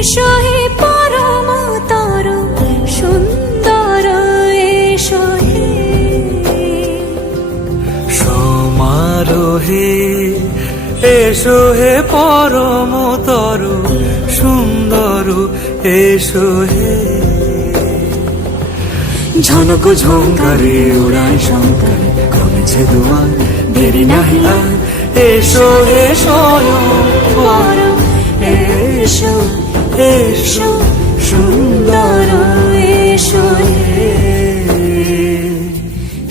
এসো হে পরমতর সুন্দর এসো হে সমারোহে এসো হে পরমতর সুন্দর এসো হে ঝনক ঝঙ্কারে উড়ায় শঙ্কার কমেছে দুয়ার দেরি নাহি আর এসো হে স্বয়ং পর এসো এসো সুন্দর এসো হে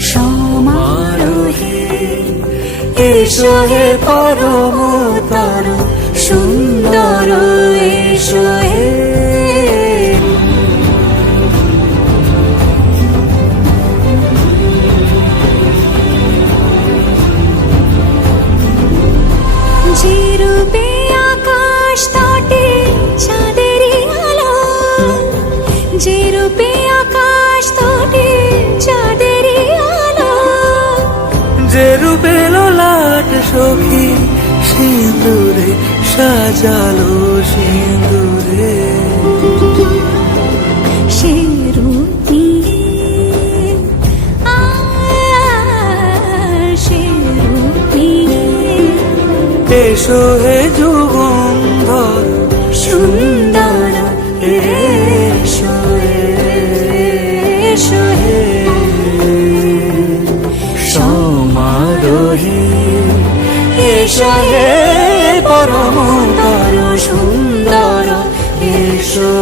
সমারোহে এসো হে পরমতর সুন্দর এসো হে যে রূপে আকাশ তটে চাঁদেরই আলো যে রূপে আকাশ তটে চাঁদেরই আলো যে রূপে ললাট সখী সিঁদুরে সাজালো সিঁদুরে সে রূপ নিয়ে সে রূপ নিয়ে এসো হে যুগন্ধর সুন্দর এসো এসো হে সমারোহে এসো হে পরমতর সুন্দর এসো